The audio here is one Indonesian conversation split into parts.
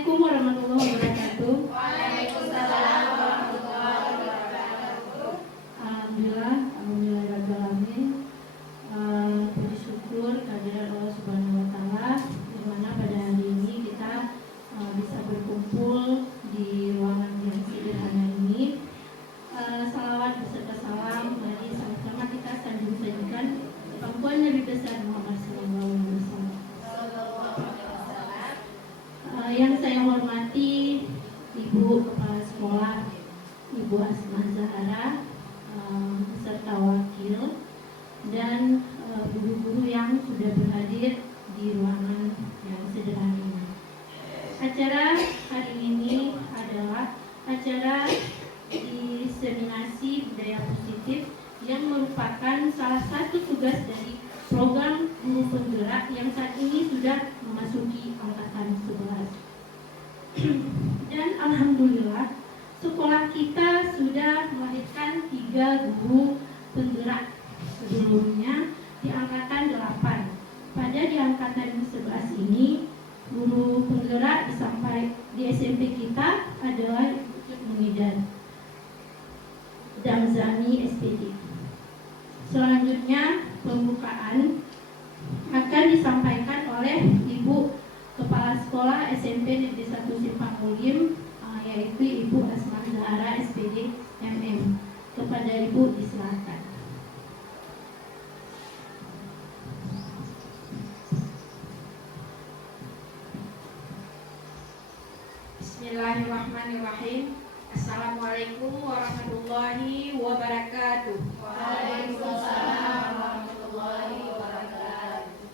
Assalamualaikum warahmatullahi wabarakatuh. Waalaikumsalam warahmatullahi wabarakatuh. Alhamdulillah rabbil alamin. Puji syukur kehadirat Allah Subhanahu wa taala di mana pada hari ini kita bisa berkumpul di ruangan yang sederhana ini. Salawat beserta salam mari sama-sama kita sanjung-sanjungkan pangkuan Nabi besar Muhammad sallallahu alaihi wasallam. Yang saya hormati Ibu Kepala Sekolah Ibu Asma Zahara beserta wakil dan guru-guru yang sudah berhadir di ruangan yang sederhana ini. Acara hari ini adalah acara diseminasi budaya positif yang merupakan salah satu tugas dari program guru penggerak yang saat ini sudah memasuki angkatan 11. Dan alhamdulillah sekolah kita sudah melahirkan 3 guru penggerak sebelumnya di angkatan 8. Pada di angkatan 11 ini guru penggerak sampai di SMP kita adalah Ibu Munidar Damzami SPD. Selanjutnya pembukaan akan disampaikan oleh Ibu Kepala Sekolah SMP Negeri 1 Simpang Mulim, yaitu Ibu Asma Zahara SPD MM. Kepada Ibu disilakan. Bismillahirrahmanirrahim. Assalamualaikum warahmatullahi wabarakatuh. Waalaikumsalam warahmatullahi wabarakatuh.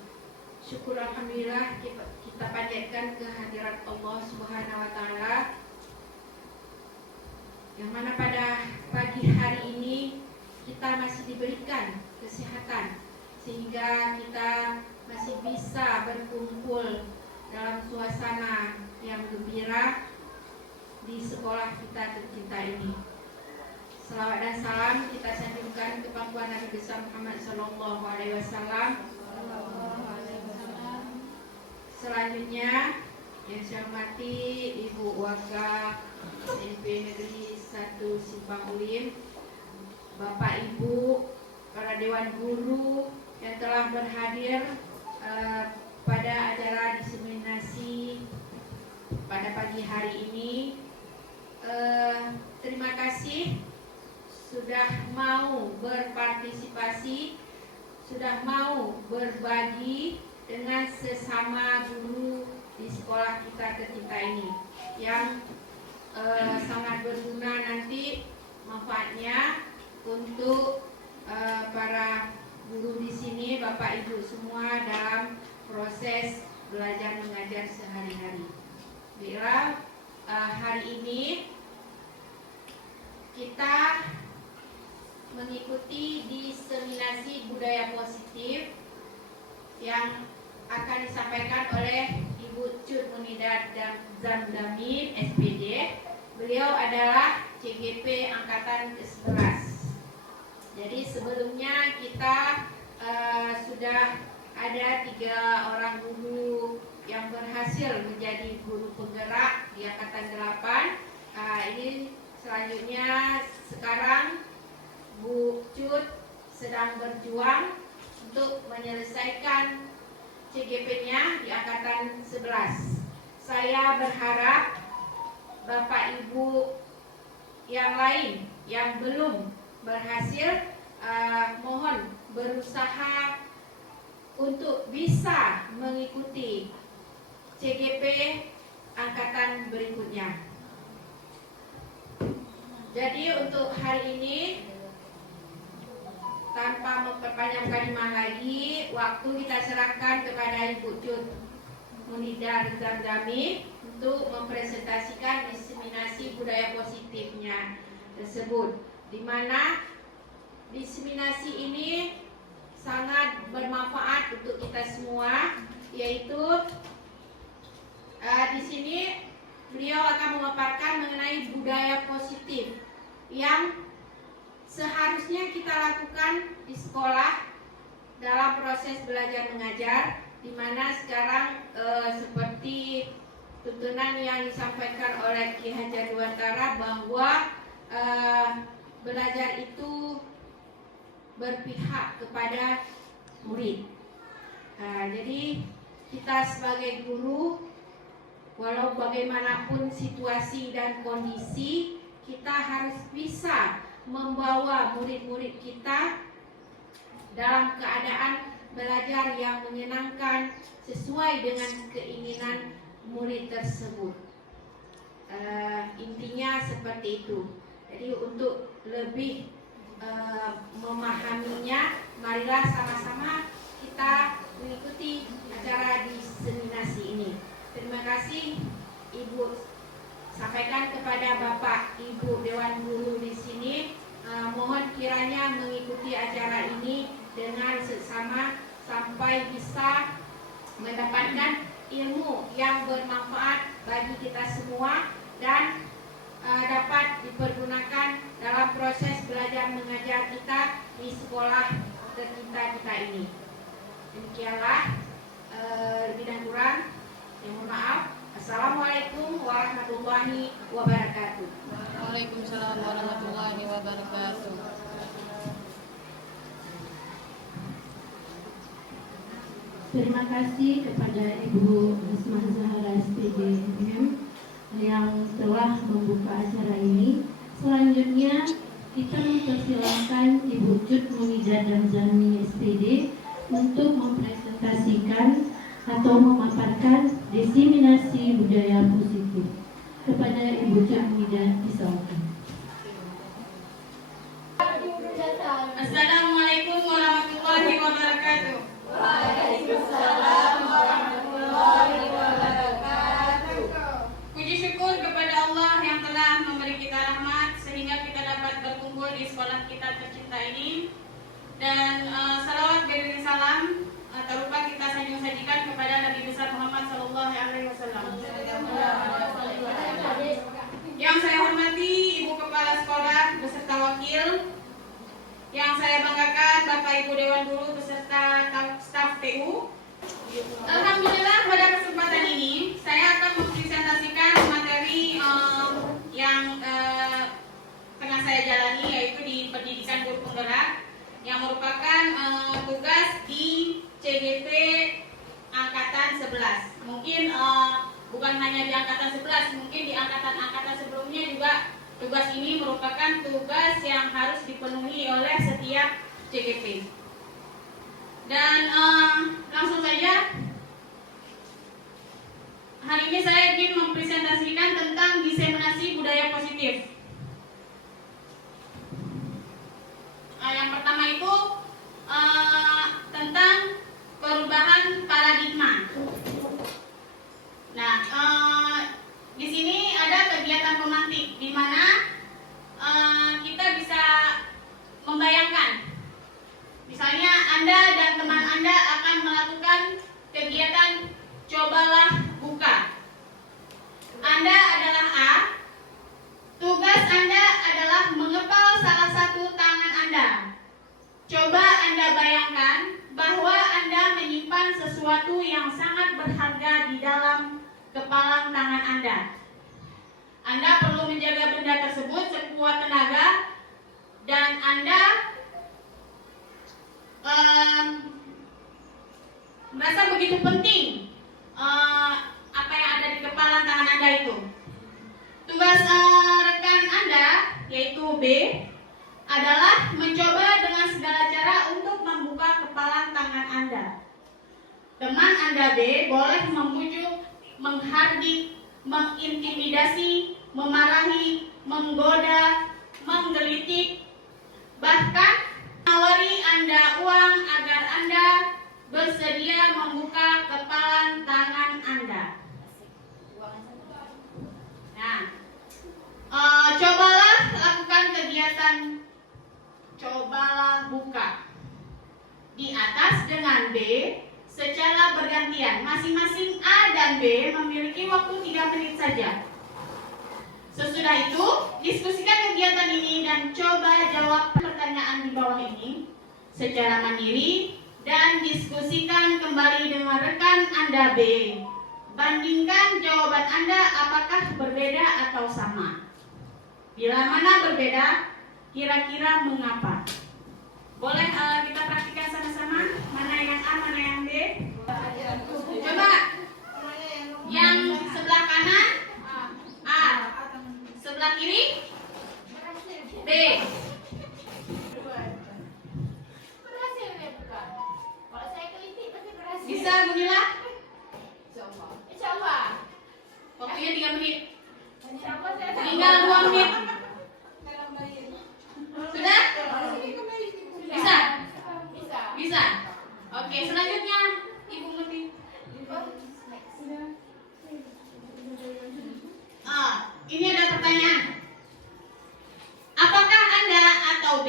Syukur alhamdulillah kita panjatkan kehadirat Allah Subhanahu wa taala yang mana pada pagi hari ini kita masih diberikan kesehatan sehingga kita masih bisa berkumpul dalam suasana yang gembira di sekolah kita tercinta ini. Selawat dan salam kita sanjungkan ke pangkuan Nabi besar Muhammad sallallahu alaihi wasallam. Selanjutnya yang saya hormati Ibu Waka SMP Negeri 1 Simpang Ulim, Bapak Ibu, para Dewan Guru yang telah berhadir pada acara diseminasi pada pagi hari ini. Terima kasih sudah mau berpartisipasi, sudah mau berbagi dengan sesama guru di sekolah kita tercinta ini yang sangat berguna nanti manfaatnya untuk para guru di sini, Bapak Ibu semua dalam proses belajar mengajar sehari-hari. Bila hari ini kita mengikuti diseminasi budaya positif yang akan disampaikan oleh Ibu Cut Munidar Damzami SPD. Beliau adalah CGP angkatan ke-11. Jadi sebelumnya kita sudah ada 3 orang guru yang berhasil menjadi guru penggerak di angkatan 8. Ini selanjutnya sekarang Bu Cut sedang berjuang untuk menyelesaikan CGP-nya di angkatan 11. Saya berharap Bapak Ibu yang lain yang belum berhasil mohon berusaha untuk bisa mengikuti CGP angkatan berikutnya. Jadi untuk hari ini tanpa memperpanjang kalimat lagi, waktu kita serahkan kepada Ibu Cut Munidar Damzami untuk mempresentasikan diseminasi budaya positifnya tersebut, di mana diseminasi ini sangat bermanfaat untuk kita semua, yaitu di sini beliau akan memaparkan mengenai budaya positif yang seharusnya kita lakukan di sekolah dalam proses belajar mengajar, di mana sekarang seperti tuntunan yang disampaikan oleh Ki Hajar Dewantara bahwa belajar itu berpihak kepada murid. Jadi kita sebagai guru, walau bagaimanapun situasi dan kondisi, kita harus bisa membawa murid-murid kita dalam keadaan belajar yang menyenangkan sesuai dengan keinginan murid tersebut. Intinya seperti itu. Jadi untuk lebih memahaminya, marilah sama-sama kita mengikuti acara diseminasi ini. Terima kasih Ibu. Sampaikan kepada Bapak Ibu Dewan Guru di sini, mohon kiranya mengikuti acara ini dengan seksama sampai bisa mendapatkan ilmu yang bermanfaat bagi kita semua dan dapat dipergunakan dalam proses belajar mengajar kita di sekolah kita ini. Demikianlah, lebih dan kurang, mohon maaf. Assalamualaikum warahmatullahi wabarakatuh. Waalaikumsalam warahmatullahi wabarakatuh. Terima kasih kepada Ibu Risma Zahra SPD yang telah membuka acara ini. Selanjutnya kita mempersilahkan Ibu Cut Munida Damzani SPD untuk mempresentasikan atau memaparkan diseminasi budaya positif. Kepada Ibu Cut Munida, disilakan. Assalamualaikum warahmatullahi wabarakatuh. Waalaikumsalam warahmatullahi wabarakatuh. Puji syukur kepada Allah yang telah memberi kita rahmat sehingga kita dapat berkumpul di sekolah kita tercinta ini. Dan salawat beriring salam tak lupa kita sanjung-sajikan kepada Nabi besar Muhammad SAW. Yang saya hormati Ibu Kepala Sekolah beserta wakil, yang saya banggakan Bapak Ibu Dewan Guru beserta staf TU. Alhamdulillah pada kesempatan ini saya akan mempresentasikan materi yang tengah saya jalani, yaitu di pendidikan guru penggerak, yang merupakan tugas di CGP Angkatan 11. Mungkin bukan hanya di Angkatan 11, mungkin di angkatan-angkatan sebelumnya juga tugas ini merupakan tugas yang harus dipenuhi oleh setiap CGP. Dan langsung saja, hari ini saya ingin mempresentasikan tentang diseminasi budaya positif. Yang pertama itu tentang perubahan paradigma. Nah, di sini ada kegiatan pemantik di mana kita bisa membayangkan, misalnya Anda dan teman Anda akan melakukan kegiatan cobalah buka. Anda adalah A, tugas Anda adalah mengepal salah satu tangan Anda. Coba Anda bayangkan bahwa Anda menyimpan sesuatu yang sangat berharga di dalam kepalan tangan Anda. Anda perlu menjaga benda tersebut sekuat tenaga dan Anda merasa begitu penting apa yang ada di kepalan tangan Anda itu. Tugas rekan Anda, yaitu B, adalah mencoba dengan segala cara untuk membuka kepalan tangan Anda. Teman Anda B boleh membujuk, menghardik, mengintimidasi, memarahi, menggoda, menggelitik, bahkan menawari Anda uang agar Anda bersedia membuka kepalan tangan Anda. Nah, cobalah lakukan kegiatan cobalah buka di atas dengan B secara bergantian. Masing-masing A dan B memiliki waktu 3 menit saja. Sesudah itu, diskusikan kegiatan ini dan coba jawab pertanyaan di bawah ini secara mandiri dan diskusikan kembali dengan rekan Anda B. Bandingkan jawaban Anda apakah berbeda atau sama? Bila mana berbeda, kira-kira mengapa? Boleh kita praktikkan sama-sama? Mana yang A, mana yang B? Coba. Yang sebelah kanan A, sebelah kiri B. Bisa Bunila? Waktunya 3 menit. Tinggal 2 menit. Sudah? Bisa? Bisa. Oke, selanjutnya Ibu Muti. Ini ada pertanyaan. Apakah Anda atau B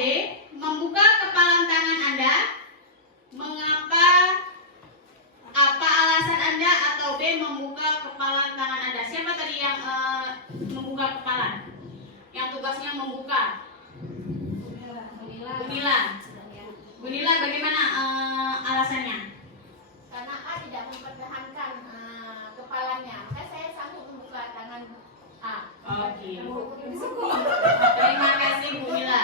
membuka kepalan tangan Anda? Mengapa? Apa alasan Anda atau B membuka kepalan tangan Anda? Siapa tadi yang membuka kepalan? Yang tugasnya membuka? Bunila, bagaimana alasannya? Karena A tidak mempertahankan kepalanya, maka saya sanggup membuka tangan A. Oke. Terima kasih Bunila.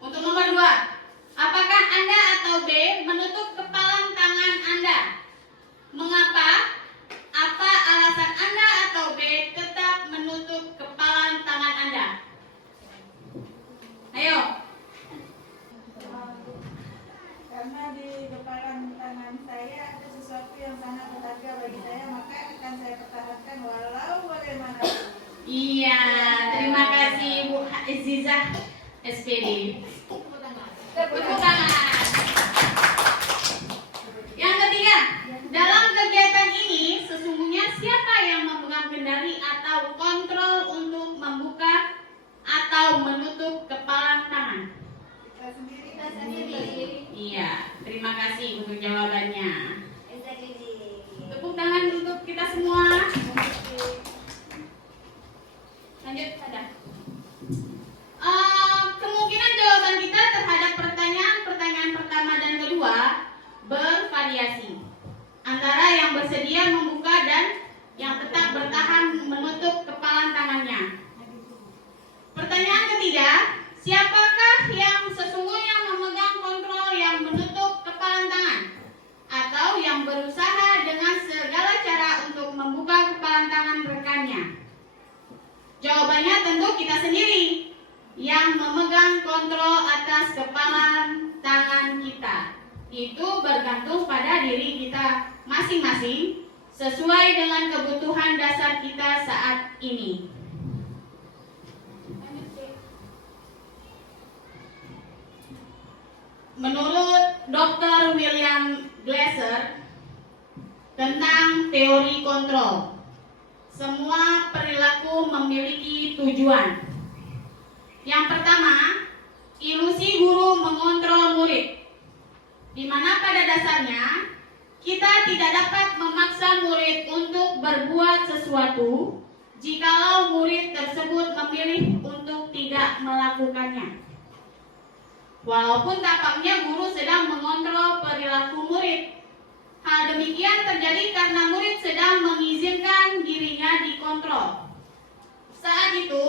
Untuk nomor 2, apakah Anda atau B menutup kepalan tangan Anda? Mengapa? Apa alasan Anda atau B tetap menutup kepalan tangan Anda? Ayo. Karena di kepalan tangan saya ada sesuatu yang sangat berharga bagi saya, maka akan saya pertahankan walau bagaimanapun. Iya, terima kasih Bu Azizah SPD. Tepuk tangan. Yang ketiga, dalam kegiatan ini sesungguhnya siapa yang memegang kendali atau kontrol untuk membuka atau menutup kepalan tangan? Kita sendiri. Iya, terima kasih untuk jawabannya. Tepuk tangan untuk kita semua. Lanjut ada. Kemungkinan jawaban kita terhadap pertanyaan pertama dan kedua bervariasi antara yang bersedia membuka dan yang tetap bertahan menutup kepalan tangannya. Pertanyaan ketiga, siapakah yang sesungguhnya memegang kontrol yang menutup kepalan tangan atau yang berusaha dengan segala cara untuk membuka kepalan tangan rekannya? Jawabannya tentu kita sendiri yang memegang kontrol atas kepalan tangan kita. Itu bergantung pada diri kita masing-masing sesuai dengan kebutuhan dasar kita saat ini. Menurut Dr. William Glasser tentang teori kontrol, semua perilaku memiliki tujuan. Yang pertama, ilusi guru mengontrol murid, di mana pada dasarnya kita tidak dapat memaksa murid untuk berbuat sesuatu jikalau murid tersebut memilih untuk tidak melakukannya. Walaupun tampaknya guru sedang mengontrol perilaku murid, hal demikian terjadi karena murid sedang mengizinkan dirinya dikontrol. Saat itu,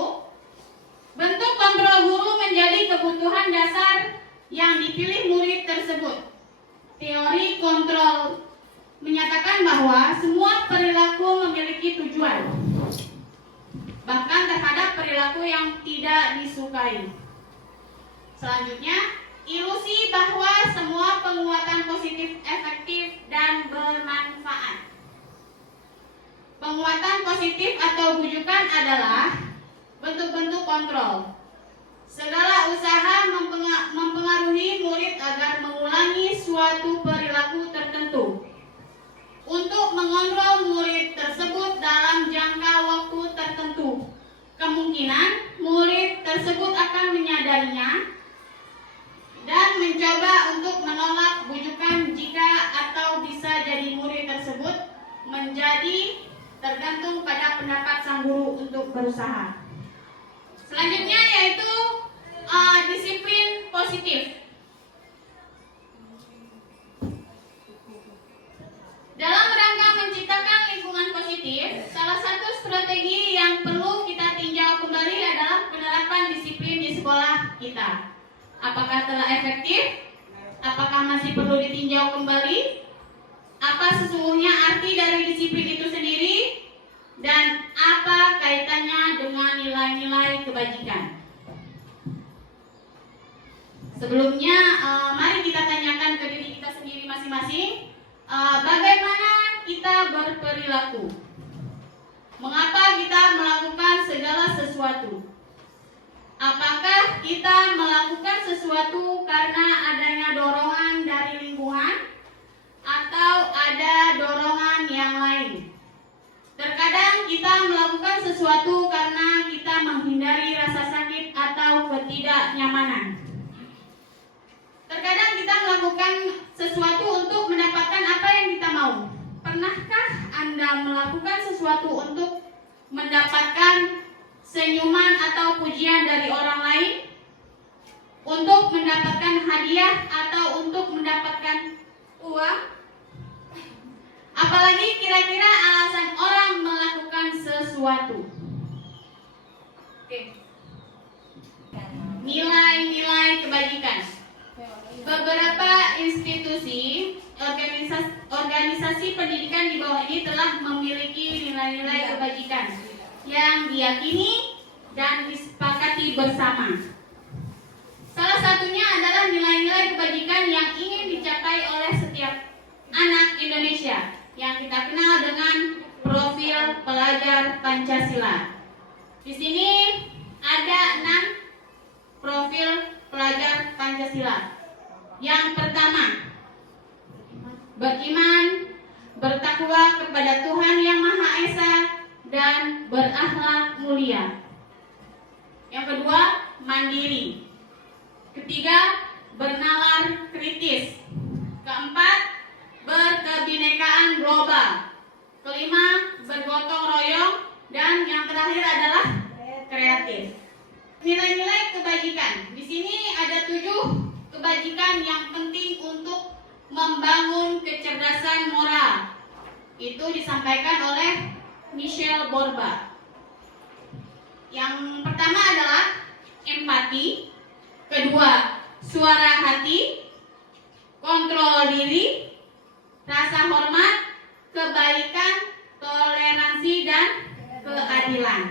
bentuk kontrol guru menjadi kebutuhan dasar yang dipilih murid tersebut. Teori kontrol menyatakan bahwa semua perilaku memiliki tujuan, bahkan terhadap perilaku yang tidak disukai. Selanjutnya, ilusi bahwa semua penguatan positif efektif dan bermanfaat. Penguatan positif atau bujukan adalah bentuk-bentuk kontrol. Segala usaha mempengaruhi murid agar mengulangi suatu perilaku tertentu untuk mengontrol murid tersebut dalam jangka waktu tertentu. Kemungkinan murid tersebut akan menyadarinya dan mencoba untuk menolak bujukan jika atau bisa jadi murid tersebut menjadi tergantung pada pendapat sang guru untuk berusaha. Selanjutnya yaitu disiplin positif. Dalam rangka menciptakan lingkungan positif, salah satu Apakah telah efektif? Apakah masih perlu ditinjau kembali? Apa sesungguhnya arti dari disiplin itu sendiri? Dan apa kaitannya dengan nilai-nilai kebajikan? Sebelumnya, mari kita tanyakan ke diri kita sendiri masing-masing, bagaimana kita berperilaku? Mengapa kita melakukan segala sesuatu? Apakah kita melakukan sesuatu karena adanya dorongan dari lingkungan atau ada dorongan yang lain? Terkadang kita melakukan sesuatu karena kita menghindari rasa sakit atau ketidaknyamanan. Terkadang kita melakukan sesuatu untuk mendapatkan apa yang kita mau. Pernahkah Anda melakukan sesuatu untuk mendapatkan senyuman atau pujian dari orang lain? Untuk mendapatkan hadiah atau untuk mendapatkan uang? Apalagi kira-kira alasan orang melakukan sesuatu. Oke. Nilai-nilai kebajikan. Beberapa institusi, organisasi pendidikan di bawah ini telah memiliki nilai-nilai kebajikan yang diyakini dan disepakati bersama. Salah satunya adalah nilai-nilai kebajikan yang ingin dicapai oleh setiap anak Indonesia yang kita kenal dengan profil pelajar Pancasila. Di sini ada 6 profil pelajar Pancasila. Yang pertama, beriman, bertakwa kepada Tuhan Yang Maha Esa, dan berakhlak mulia. Yang kedua, mandiri. Ketiga, bernalar kritis. Keempat, berkebinekaan global. Kelima, bergotong royong. Dan yang terakhir adalah kreatif. Nilai-nilai kebajikan. Di sini ada 7 kebajikan yang penting untuk membangun kecerdasan moral. Itu disampaikan oleh Michelle Borba. Yang pertama adalah empati, kedua suara hati, kontrol diri, rasa hormat, kebaikan, toleransi, dan keadilan.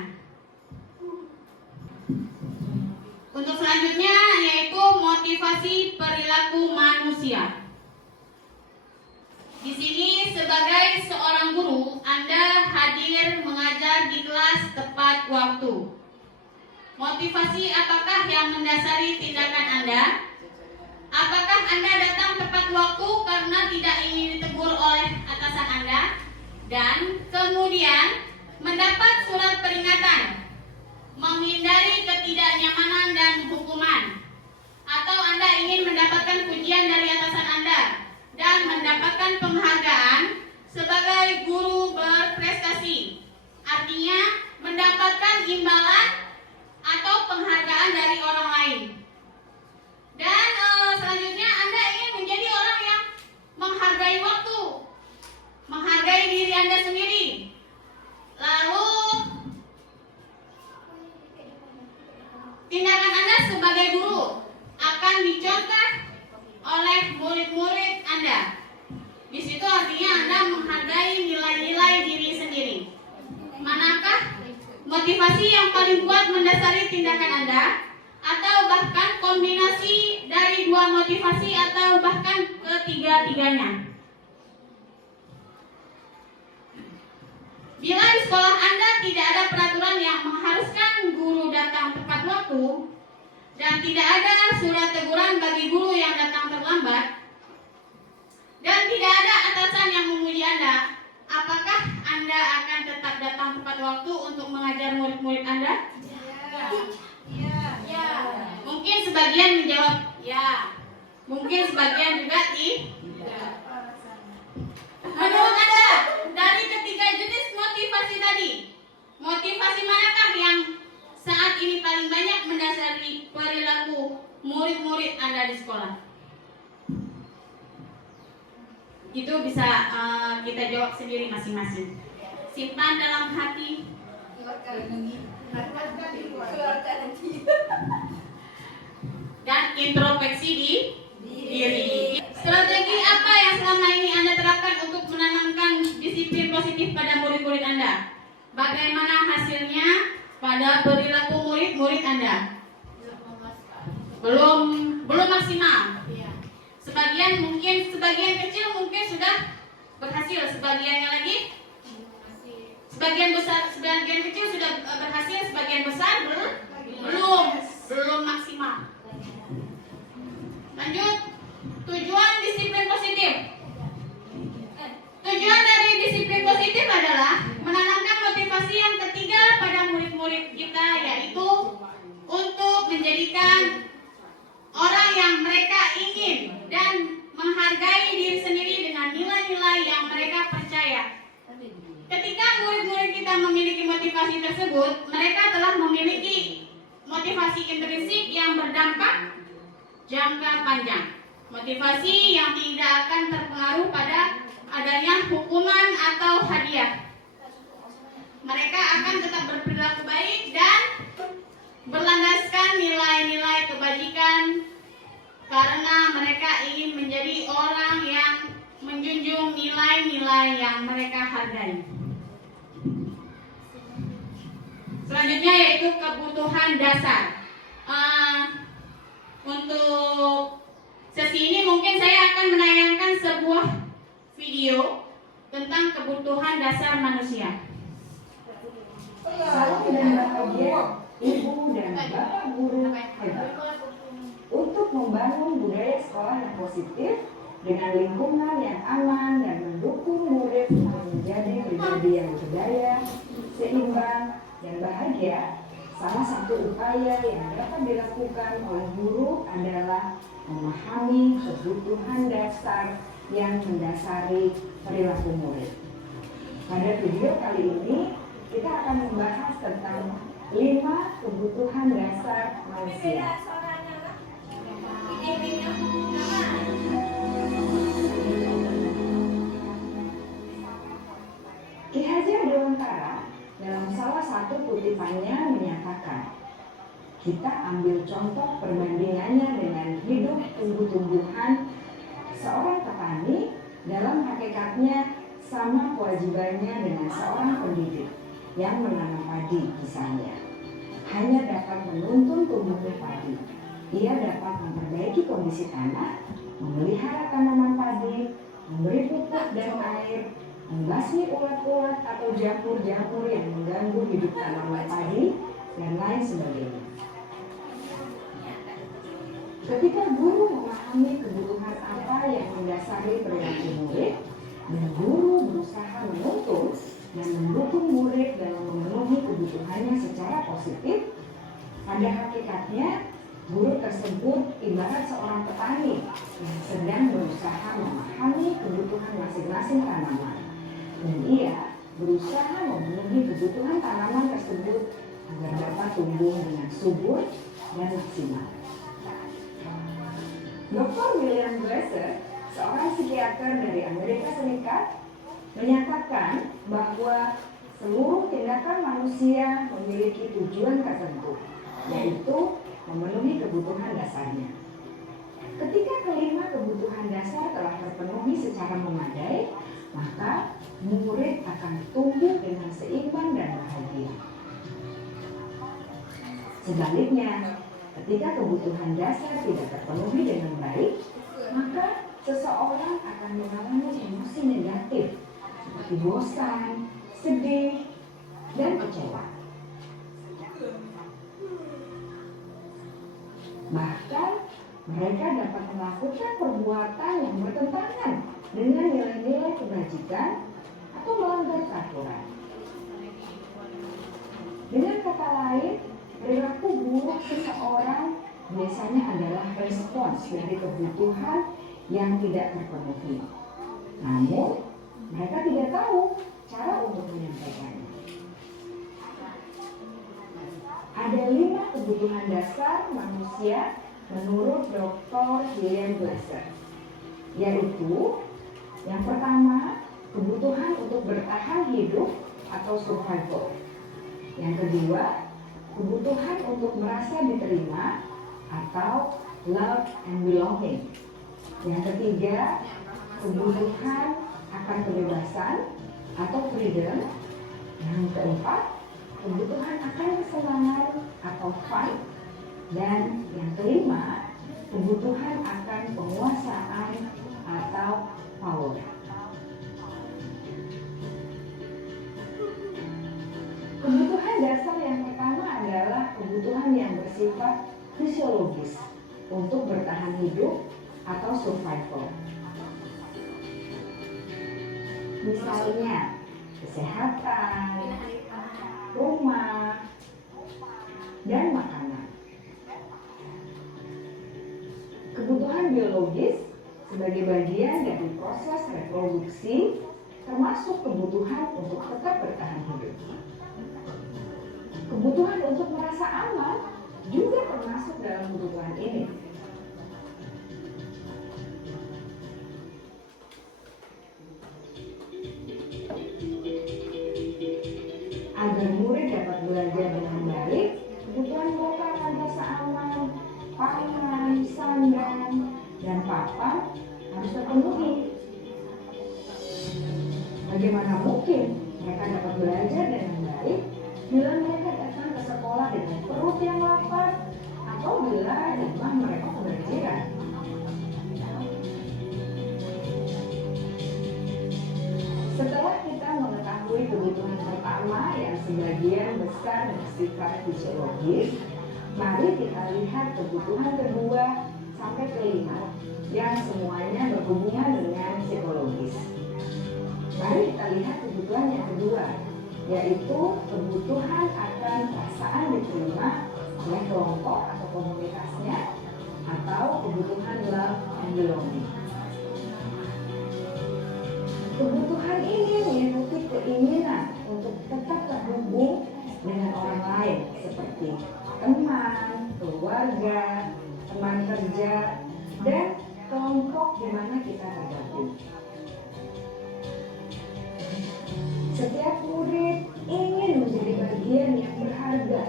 Untuk selanjutnya yaitu motivasi perilaku manusia. Di sini sebagai seorang guru, Anda hadir mengajar di kelas tepat waktu. Motivasi apakah yang mendasari tindakan Anda? Apakah Anda datang tepat waktu karena tidak ingin ditegur oleh atasan Anda? Dan kemudian mendapat surat peringatan, menghindari ketidaknyamanan dan hukuman, atau Anda ingin mendapatkan pujian dari atasan Anda dan mendapatkan penghargaan sebagai guru berprestasi, artinya mendapatkan imbalan atau penghargaan dari orang lain. Dan selanjutnya Anda ingin menjadi orang yang menghargai waktu, menghargai diri Anda sendiri. Lalu tindakan Anda sebagai guru akan dicontoh oleh murid-murid Anda. Di situ artinya Anda menghargai nilai-nilai diri sendiri. Manakah motivasi yang paling kuat mendasari tindakan Anda? Atau bahkan kombinasi dari 2 motivasi atau bahkan ketiga-tiganya? Bila di sekolah Anda tidak ada peraturan yang mengharuskan guru datang tepat waktu dan tidak ada surat teguran bagi guru yang datang terlambat dan tidak ada atasan yang memuji Anda, apakah Anda akan tetap datang tepat waktu untuk mengajar murid-murid Anda? Ya. Mungkin sebagian menjawab ya. Mungkin sebagian juga tidak. Menurut Anda, dari ketiga jenis motivasi tadi, motivasi manakah yang saat ini paling banyak mendasari perilaku murid-murid Anda di sekolah? Itu bisa kita jawab sendiri masing-masing. Simpan dalam hati. dan introspeksi diri. Strategi apa yang selama ini Anda terapkan untuk menanamkan disiplin positif pada murid-murid Anda? Bagaimana hasilnya pada perilaku murid-murid Anda? Belum maksimal. Sebagian kecil mungkin sudah berhasil, sebagian kecil sudah berhasil, sebagian besar belum maksimal. Lanjut, tujuan disiplin positif. Tujuan dari disiplin positif adalah menanamkan motivasi yang ketiga pada murid-murid kita, yaitu untuk menjadikan orang yang mereka ingin dan menghargai diri sendiri dengan nilai-nilai yang mereka percaya. Ketika murid-murid kita memiliki motivasi tersebut, mereka telah memiliki motivasi intrinsik yang berdampak jangka panjang. Motivasi yang tidak akan terpengaruh pada adanya hukuman atau hadiah. Mereka akan tetap berperilaku baik dan berlandaskan nilai-nilai kebajikan karena mereka ingin menjadi orang yang menjunjung nilai-nilai yang mereka hargai. Selanjutnya yaitu kebutuhan dasar. Untuk sesi ini mungkin saya akan menayangkan sebuah video tentang kebutuhan dasar manusia. Salam dan bahagia Ibu dan Bapak Guru hebat untuk membangun budaya sekolah yang positif dengan lingkungan yang aman dan mendukung murid menjadi pribadi yang berdaya, seimbang, dan bahagia. Salah satu upaya yang dapat dilakukan oleh guru adalah memahami kebutuhan dasar yang mendasari perilaku murid. Pada video kali ini, kita akan membahas tentang 5 kebutuhan dasar manusia. Ki Haji Dewantara dalam salah satu kutipannya menyatakan, kita ambil contoh perbandingannya dengan hidup tumbuh-tumbuhan. Seorang petani dalam hakikatnya sama kewajibannya dengan seorang pendidik yang menanam padi misalnya. Hanya dapat menuntun tumbuhnya padi. Ia dapat memperbaiki kondisi tanah, memelihara tanaman padi, memberi pupuk dan air, membasmi ulat-ulat atau jamur-jamur yang mengganggu hidup tanaman padi, dan lain sebagainya. Ketika guru memahami kebutuhan apa yang mendasari perilaku murid, dan guru berusaha menuntun dan mendukung murid dalam memenuhi kebutuhannya secara positif, pada hakikatnya guru tersebut ibarat seorang petani yang sedang berusaha memahami kebutuhan masing-masing tanaman, dan ia berusaha memenuhi kebutuhan tanaman tersebut agar dapat tumbuh dengan subur dan maksimal. Dr. William Glasser, seorang psikiater dari Amerika Serikat, menyatakan bahwa seluruh tindakan manusia memiliki tujuan tertentu, yaitu memenuhi kebutuhan dasarnya. Ketika kelima kebutuhan dasar telah terpenuhi secara memadai, maka murid akan tumbuh dengan seimbang dan bahagia. Sebaliknya, ketika kebutuhan dasar tidak terpenuhi dengan baik, maka seseorang akan mengalami emosi negatif seperti bosan, sedih, dan kecewa. Bahkan mereka dapat melakukan perbuatan yang bertentangan dengan nilai-nilai kebajikan atau melanggar peraturan. Dengan kata lain, perilaku buruk seseorang biasanya adalah respons dari kebutuhan yang tidak terpenuhi. Namun, mereka tidak tahu cara untuk menyampaikannya. Ada 5 kebutuhan dasar manusia menurut Dr. William Glasser, yaitu yang pertama, kebutuhan untuk bertahan hidup atau survival. Yang kedua, kebutuhan untuk merasa diterima atau love and belonging. Yang ketiga, kebutuhan akan kebebasan atau freedom. Yang keempat, kebutuhan akan kesenangan atau fun. Dan yang kelima, kebutuhan akan penguasaan atau power. Kebutuhan dasar yang pertama adalah kebutuhan yang bersifat fisiologis untuk bertahan hidup atau survival. Misalnya, kesehatan, rumah, dan makanan. Kebutuhan biologis sebagai bagian dari proses reproduksi termasuk kebutuhan untuk tetap bertahan hidup. Kebutuhan untuk merasa aman juga termasuk dalam kebutuhan ini. Agar murid dapat belajar dengan baik, kebutuhan mereka akan rasa aman, pangan, sandang, dan papan harus terpenuhi. Bagaimana mungkin mereka dapat belajar dengan baik bila mereka datang ke sekolah dengan perut yang lapar atau bila rumah mereka kebanjiran? Setelah kita mengetahui kebutuhan pertama yang sebagian besar bersifat fisiologis, mari kita lihat kebutuhan kedua sampai kelima yang semuanya berhubungan dengan psikologis. Mari kita lihat kebutuhan yang kedua, yaitu kebutuhan akan perasaan diterima oleh kelompok atau komunitasnya, atau kebutuhan love and belonging. Kebutuhan ini meliputi keinginan untuk tetap terhubung dengan orang lain seperti teman, keluarga, teman kerja, dan kelompok di mana kita tergabung. Setiap murid ingin menjadi bagian yang berharga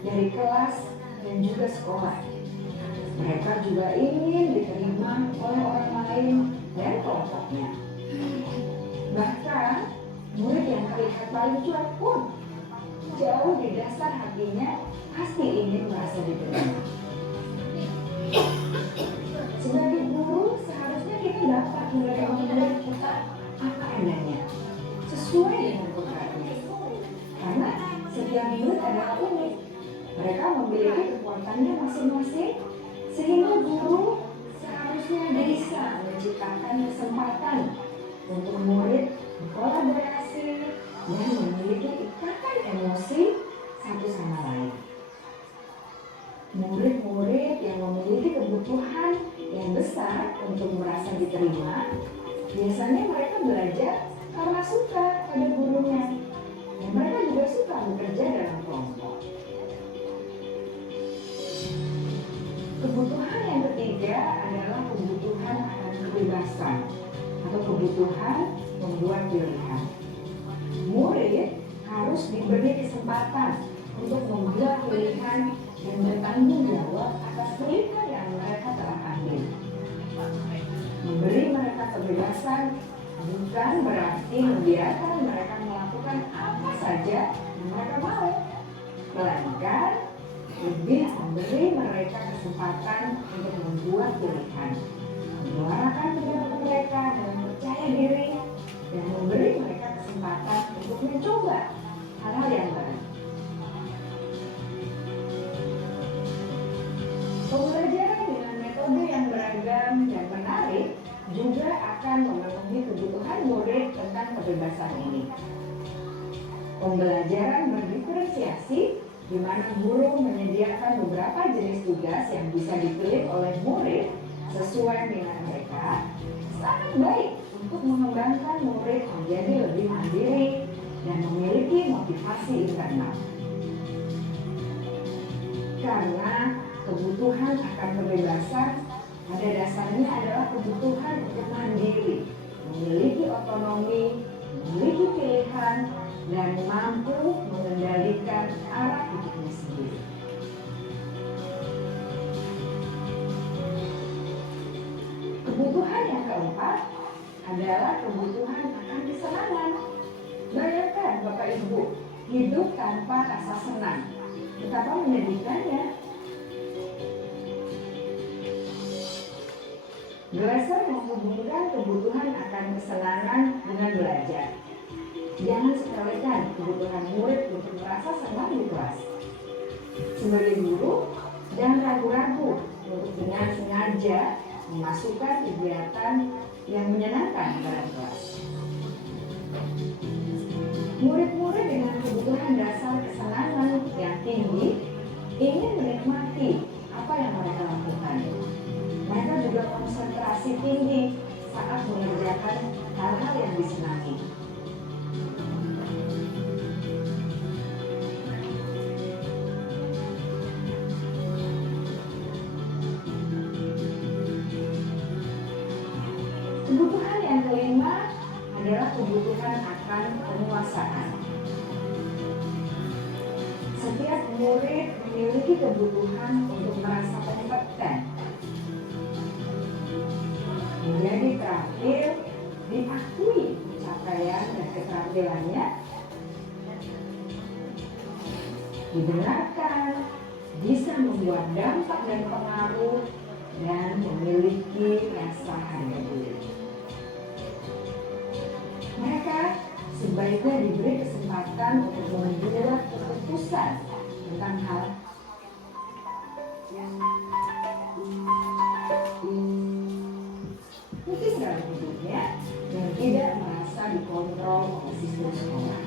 dari kelas dan juga sekolah. Mereka juga ingin diterima oleh orang lain dan kelompoknya. Bahkan, murid yang terlihat paling cuek pun jauh di dasar hatinya pasti ingin merasa diterima. Sebagai guru, seharusnya kita dapat menerima murid kita apa adanya, sesuai dengan kodratnya. Karena setiap murid adalah unik. Mereka memiliki kekuatannya masing-masing, sehingga guru seharusnya bisa menciptakan kesempatan untuk murid berkolaborasi dan memiliki ikatan emosi satu sama lain. Murid-murid yang memiliki kebutuhan yang besar untuk merasa diterima, biasanya mereka belajar karena suka pada gurunya, dan mereka juga suka bekerja dalam kelompok. Kebutuhan yang ketiga adalah kebutuhan akan kebebasan atau kebutuhan membuat pilihan. Murid harus diberi kesempatan untuk membuat pilihan dan bertanggung jawab atas pilihan yang mereka telah ambil. Memberi mereka kebebasan bukan berarti membiarkan mereka melakukan apa saja yang mereka mau, melainkan lebih memberi mereka kesempatan untuk membuat pilihan, menyuarakan pendapat mereka dengan percaya diri, dan memberi mereka kesempatan untuk mencoba hal-hal yang baru. Pembelajaran dengan metode yang beragam dan menarik juga akan memenuhi kebutuhan murid tentang kebebasan ini. Pembelajaran berdiferensiasi di mana guru menyediakan beberapa jenis tugas yang bisa dipilih oleh murid sesuai minat mereka, sangat baik untuk mengembangkan murid menjadi lebih mandiri dan memiliki motivasi internal. Karena kebutuhan akan kebebasan pada dasarnya adalah kebutuhan untuk mandiri, memiliki otonomi, memiliki pilihan, dan mampu mengendalikan arah hidupnya sendiri. adalah kebutuhan akan kesenangan. Bayangkan Bapak Ibu, hidup tanpa rasa senang. Betapa menyedihkannya. Glasser menghubungkan kebutuhan akan kesenangan dengan belajar. Jangan sepelekan kebutuhan murid untuk merasa senang di kelas. Sebagai guru, jangan ragu-ragu untuk dengan sengaja memasukkan kegiatan yang menyenangkan dalam kelas. Murid-murid dengan kebutuhan dasar kesenangan yang tinggi ingin menikmati apa yang mereka lakukan. Mereka juga konsentrasi tinggi saat mengerjakan hal-hal yang disenangi. Kebutuhan yang kelima adalah kebutuhan akan penguasaan. Setiap murid memiliki kebutuhan untuk merasa kompeten, menjadi terampil, diakui pencapaian dan keterampilannya, didengarkan, bisa membuat dampak dan pengaruh, dan memiliki rasa harga diri. Mereka sebaiknya diberi kesempatan untuk membuat keputusan tentang hal penting dalam hidupnya yang tidak merasa dikontrol oleh sistem sekolah.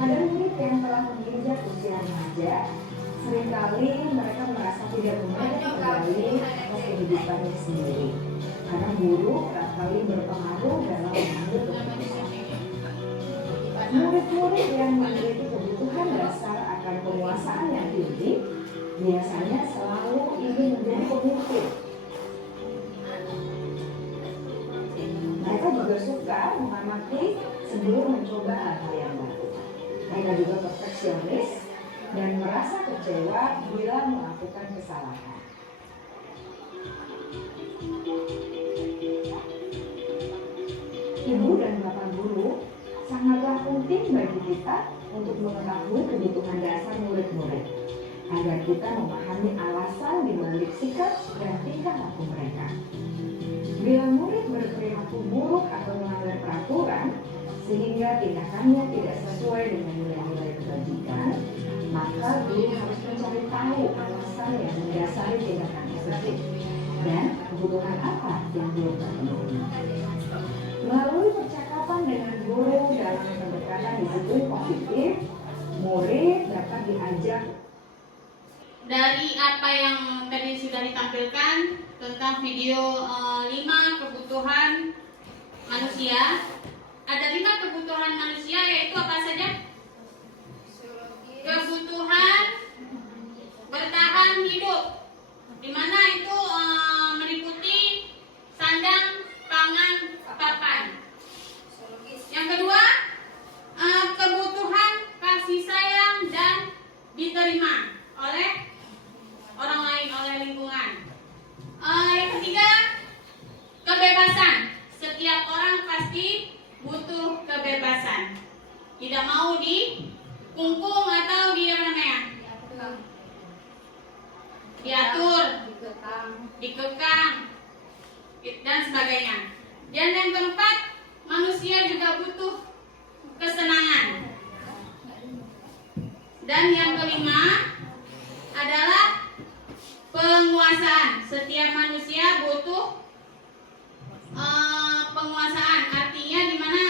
Pada murid yang telah menginjak usia remaja, seringkali mereka merasa tidak memegang kendali atas kehidupannya sendiri, karena guru kerap kali berpengaruh dalam mengambil keputusan. Murid-murid yang memiliki kebutuhan dasar akan penguasaan yang tinggi biasanya selalu ingin menjadi pemimpin. Mereka juga suka mengamati sebelum mencoba hal-hal yang baru. Mereka juga perfeksionis dan merasa kecewa bila melakukan kesalahan. Ibu dan Bapak guru sangatlah penting bagi kita untuk mengetahui kebutuhan dasar murid-murid, agar kita memahami alasan di balik sikap dan tingkah laku mereka. Bila murid berperilaku buruk atau melanggar peraturan, sehingga tindakannya tidak sesuai dengan nilai-nilai kebajikan, maka guru harus mencari tahu alasan yang mendasari tindakan tersebut dan kebutuhan apa yang belum terpenuhi. Melalui percakapan dengan guru dalam pendekatan disiplin positif, murid dapat diajak. Dari apa yang tadi sudah ditampilkan tentang video 5 kebutuhan manusia, ada 5 kebutuhan manusia, yaitu apa saja? Kebutuhan bertahan hidup, di mana itu meliputi sandang, pangan, papan. Yang kedua, kebutuhan kasih sayang dan diterima oleh orang lain, oleh lingkungan. Yang ketiga, kebebasan. Setiap orang pasti butuh kebebasan. Tidak mau dikungkung atau diatur, dikekang, dan sebagainya. Dan yang keempat, manusia juga butuh kesenangan. Dan yang kelima adalah penguasaan. Setiap manusia butuh penguasaan. Artinya di mana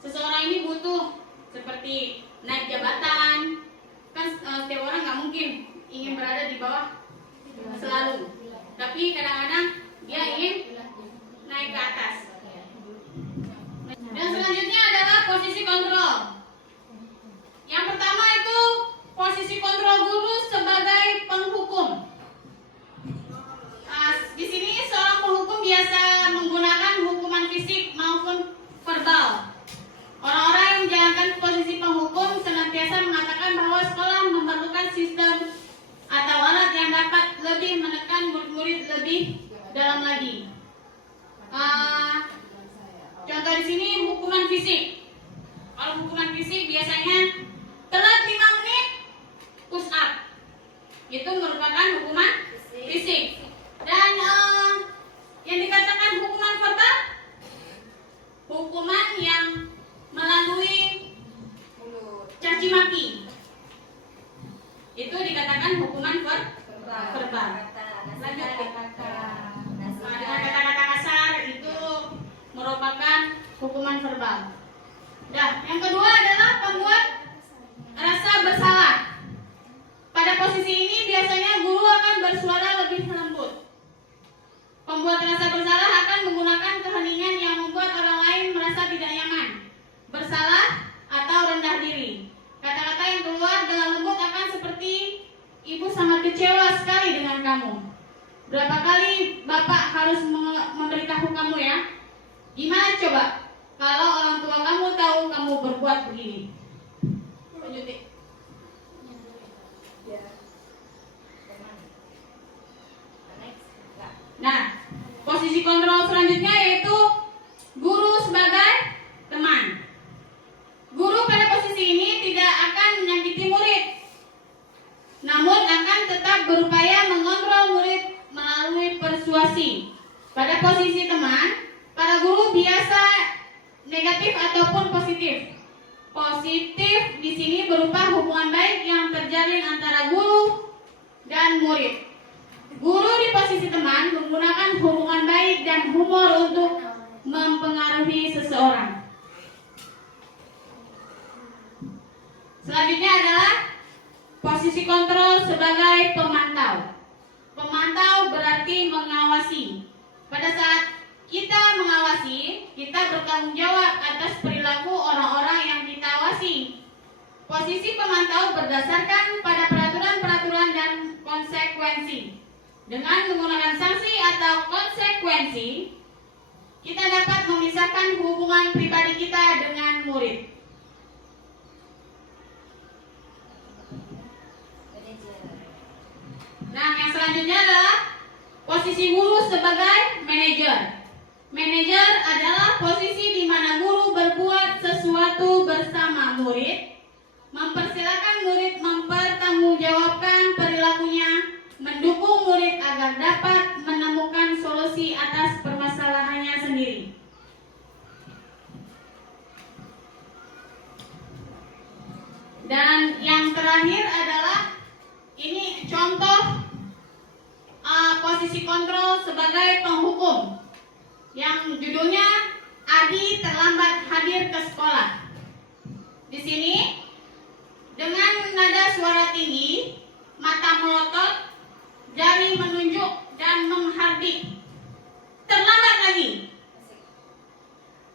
seseorang ini butuh seperti naik jabatan. Kan setiap orang nggak mungkin ingin berada di bawah selalu. Tapi kadang-kadang dia ingin naik ke atas. Dan selanjutnya adalah posisi kontrol. Yang pertama itu posisi kontrol guru sebagai penghukum. Di sini seorang penghukum biasa menggunakan hukuman fisik maupun verbal. Orang-orang yang menjalankan posisi penghukum senantiasa mengatakan bahwa sekolah memerlukan sistem atau alat yang dapat lebih menekan murid-murid lebih dalam lagi. Contoh di sini hukuman fisik. Kalau hukuman fisik biasanya telat 5 menit push up. Itu merupakan hukuman fisik. Dan yang dikatakan hukuman verbal, hukuman yang melalui caci maki. Itu dikatakan hukuman verbal. Lanjut. Dengan kata-kata kasar itu merupakan hukuman verbal. Nah, yang kedua adalah pembuat rasa bersalah. Pada posisi ini biasanya guru akan bersuara lebih lembut. Pembuat rasa bersalah akan menggunakan keheningan yang membuat orang lain merasa tidak nyaman, bersalah, atau rendah diri. Kata-kata yang keluar dengan lembut akan seperti, "Ibu sangat kecewa sekali dengan kamu. Berapa kali Bapak harus memberitahu kamu ya? Gimana coba kalau orang tua kamu tahu kamu berbuat begini?" Lanjutin. Nah, posisi kontrol selanjutnya yaitu guru sebagai teman. Guru pada posisi ini tidak akan menyakiti murid, namun akan tetap berupaya mengontrol murid melalui persuasi. Pada posisi teman, para guru biasa negatif ataupun positif. Positif di sini berupa hubungan baik yang terjalin antara guru dan murid. Guru di posisi teman menggunakan hubungan baik dan humor untuk mempengaruhi seseorang. Selanjutnya adalah posisi kontrol sebagai pemantau. Pemantau berarti mengawasi. Pada saat kita mengawasi, kita bertanggung jawab atas perilaku orang-orang yang kita awasi. Posisi pemantau berdasarkan pada peraturan-peraturan dan konsekuensi. Dengan menggunakan sanksi atau konsekuensi, kita dapat memisahkan hubungan pribadi kita dengan murid. Nah, yang selanjutnya adalah posisi guru sebagai manajer. Manajer adalah posisi di mana guru berbuat sesuatu bersama murid, mempersilakan murid mempertanggungjawabkan perilakunya, mendukung murid agar dapat menemukan solusi atas permasalahannya sendiri. Dan yang terakhir adalah ini contoh posisi kontrol sebagai penghukum yang judulnya Adi terlambat hadir ke sekolah. Di sini dengan nada suara tinggi, mata melotot, jari menunjuk dan menghardik. Terlambat lagi.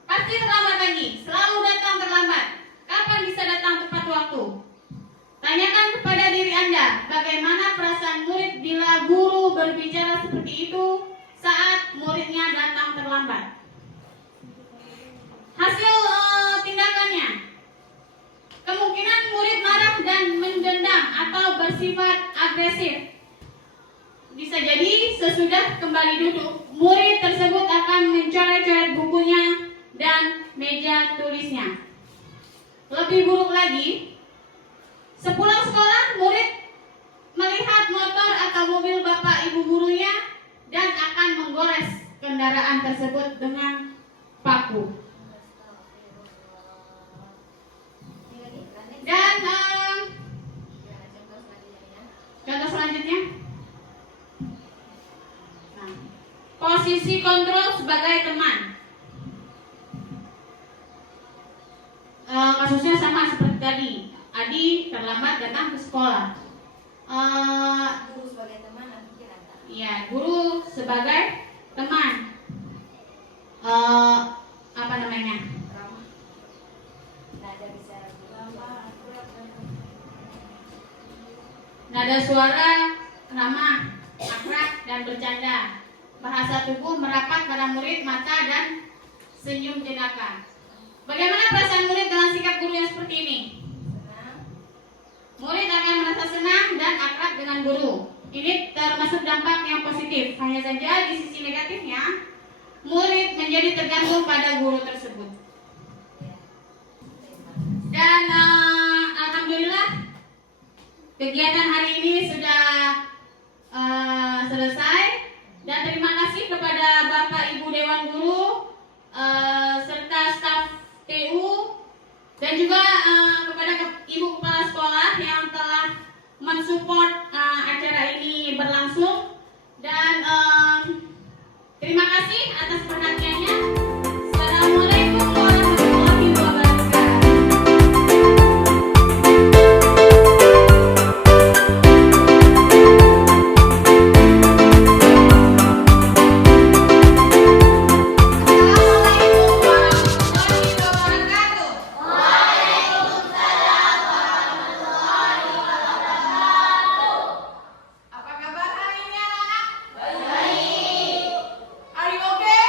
Pasti terlambat lagi. Selalu datang terlambat. Kapan bisa datang tepat waktu? Tanyakan kepada diri Anda, bagaimana perasaan murid bila guru berbicara seperti itu saat muridnya datang terlambat. Hasil tindakannya, kemungkinan murid marah dan mendendam atau bersifat agresif. Bisa jadi sesudah kembali duduk, murid tersebut akan mencoret-coret bukunya dan meja tulisnya. Lebih buruk lagi, sepulang sekolah murid melihat motor atau mobil bapak ibu gurunya dan akan menggores kendaraan tersebut dengan paku. Dan contoh selanjutnya, posisi kontrol sebagai teman. Kasusnya sama seperti tadi. Adi terlambat datang ke sekolah. Guru sebagai teman atau kirata? Ya, guru sebagai teman. Apa namanya? Ramah. Nada bicara ramah. Nada suara ramah, akrab dan bercanda. Bahasa tubuh merapat pada murid, mata dan senyum jenaka. Bagaimana perasaan murid dengan sikap guru yang seperti ini? Senang. Murid akan merasa senang dan akrab dengan guru. Ini termasuk dampak yang positif. Hanya saja di sisi negatifnya, murid menjadi tergantung pada guru tersebut. Dan alhamdulillah kegiatan hari ini sudah selesai. Dan terima kasih kepada Bapak Ibu Dewan Guru serta staf TU dan juga kepada Ibu Kepala Sekolah yang telah mensupport acara ini berlangsung. Dan terima kasih atas perhatiannya. Assalamualaikum warahmatullahi wabarakatuh. Apa kabar hari ini anak-anak? Are you okay?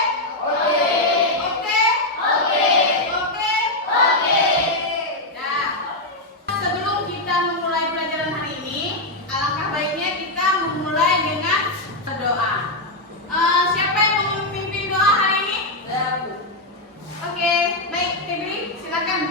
Nah, sebelum kita memulai pelajaran hari ini, alangkah baiknya kita memulai dengan doa. Siapa yang mau memimpin doa hari ini? Oke, baik, Febri, silakan.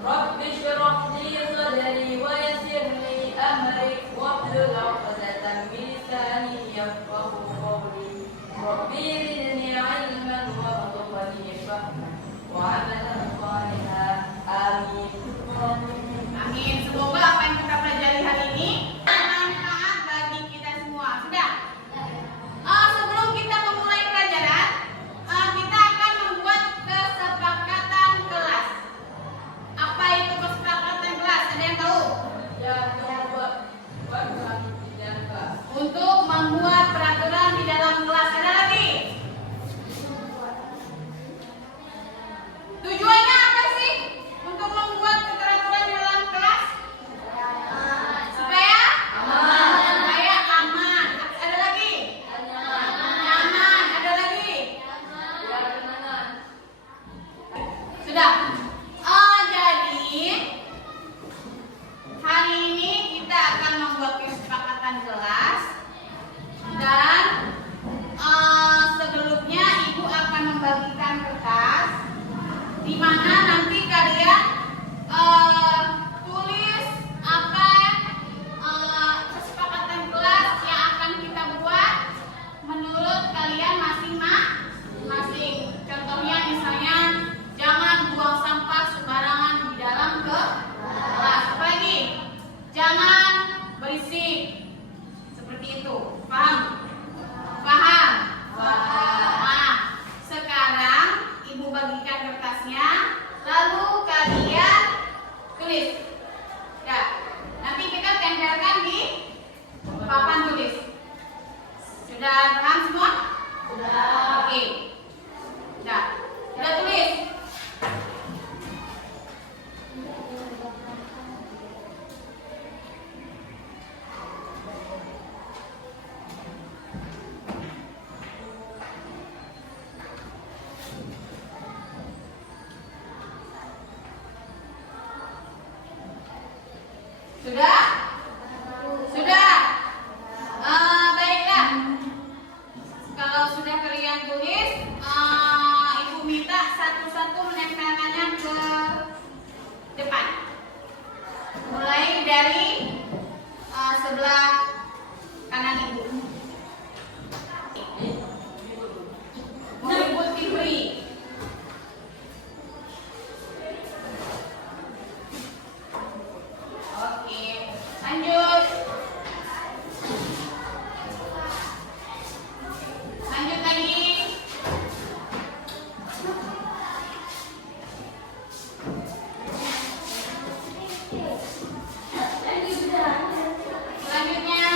رب اشرح لي صدري ويسر لي أمري واحلل عقدة من لساني يفقهوا قولي ربي زدني علما وارزقني فهما وعملا صالحا آمين. Amin. Semoga apa yang kita pelajari hari ini bermanfaat bagi kita semua. Sudah? Sebelum kita memulai pelajaran, kita akan membuat kesepakatan kelas. Apa itu kesepakatan kelas? Ada yang tahu? Untuk membuat peraturan di dalam kelas. Ada lagi? Tujuannya apa sih? Untuk membuat peraturan di dalam kelas? Supaya aman. Ada lagi? Nyaman. Ada lagi? Sudah. Jadi hari ini kita akan membuat kesepakatan kelas dan sebelumnya ibu akan membagikan kertas di mana nanti kalian tulis apa kesepakatan kelas yang akan kita buat menurut kalian masing-masing. Contohnya misalnya jangan buang sampah sembarangan di dalam kelas. Apalagi jangan berisik. Seperti itu. Paham? Nah, sekarang ibu bagikan kertasnya, lalu kalian tulis. Ya. Nanti kita tempelkan di papan tulis. Sudah paham semua? Sudah. Oke. Sudah tulis. Sudah? Baiklah. Kalau sudah kalian tulis, ibu minta satu-satu menempelkannya ke depan. Mulai dari sebelah kanan ibu. Ibu diberi. Oke, lanjut. Lanjut lagi. Selanjutnya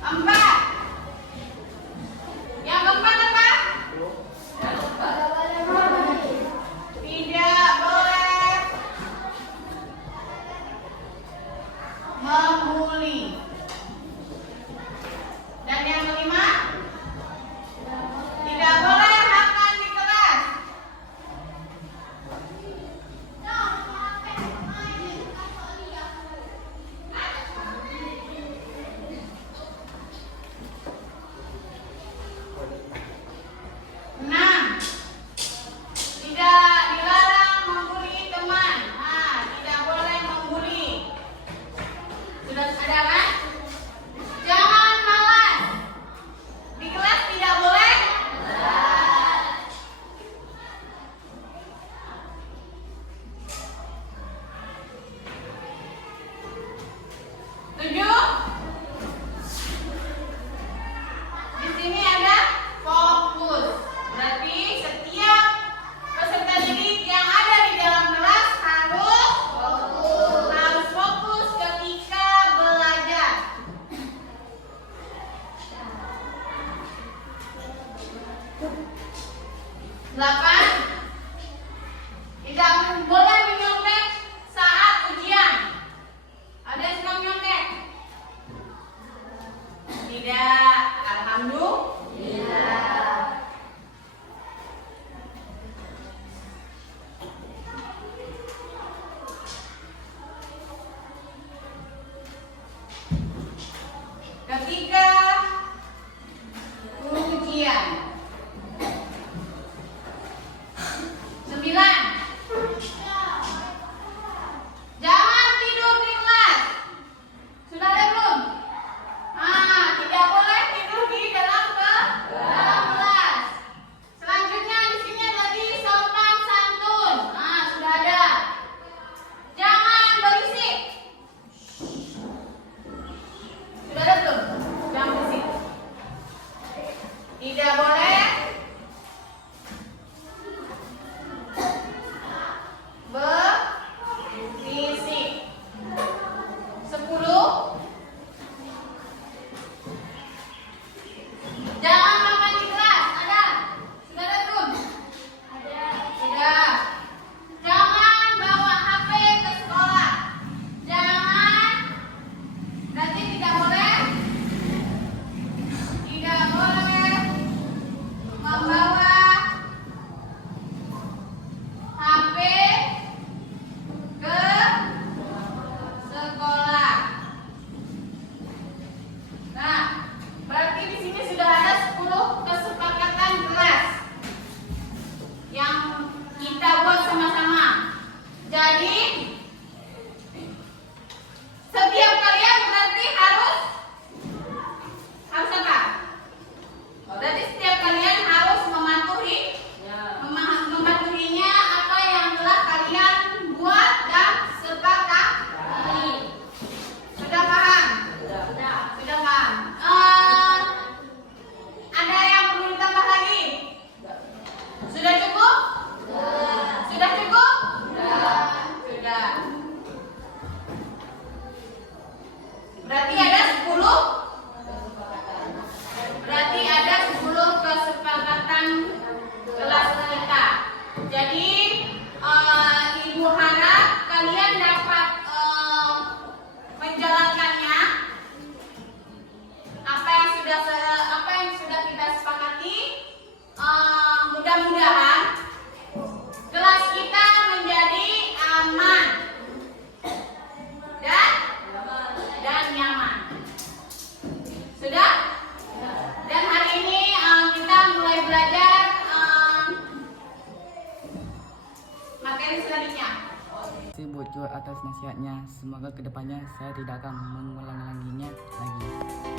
4. Yang keempat apa? Tidak boleh membuli. Dan yang kelima, tidak boleh makan di kelas. Enam, tidak dilarang membuli teman. Nah, tidak boleh membuli. Sudah ada kan? Jangan malas. Di kelas tidak boleh. Tujuh. Di sini ada fokus. Berarti setiap peserta didik yang ada di dalam kelas harus fokus ketika belajar. 8. Tidak boleh menyontek saat ujian. Ada yang suka menyontek? Tidak. Alhamdulillah. Ketika ujian. 9. Jangan tidur di kelas. Sudah ada belum? Tidak boleh tidur di dalam kelas. Selanjutnya di sini ada lagi sopan santun. Sudah ada. Jangan berisik. Sudah ada belum? Jangan berisik. Tidak boleh berisik. 10. Jangan makan di kelas. Ada? Sudah ada belum? Ada. Sudah. Jangan bawa HP ke sekolah. Jangan. Berarti tidak boleh. Tidak boleh membawa HP ke sekolah. Nah, berarti di sini sudah ada 10 kesepakatan kelas yang kita buat sama-sama. Jadi setiap kalian berarti harus apa? Berarti setiap kalian harus mematuhinya apa yang telah kalian buat dan sepakati. Sudah paham? Sudah paham. Ada yang perlu ditambah lagi? Sudah cukup? Sudah cukup? Sudah. Berarti ada 10. Berarti ada 10 kesepakatan kelas kita. Jadi Ibu harap kalian dapat menjalankannya. Apa yang sudah kita sepakati. Mudah-mudahan kelas kita menjadi aman dan nyaman. Sudah? Dan hari ini kita mulai belajar materi selanjutnya. Terima kasih Bu Cu atas nasihatnya. Semoga kedepannya saya tidak akan mengulanginya lagi.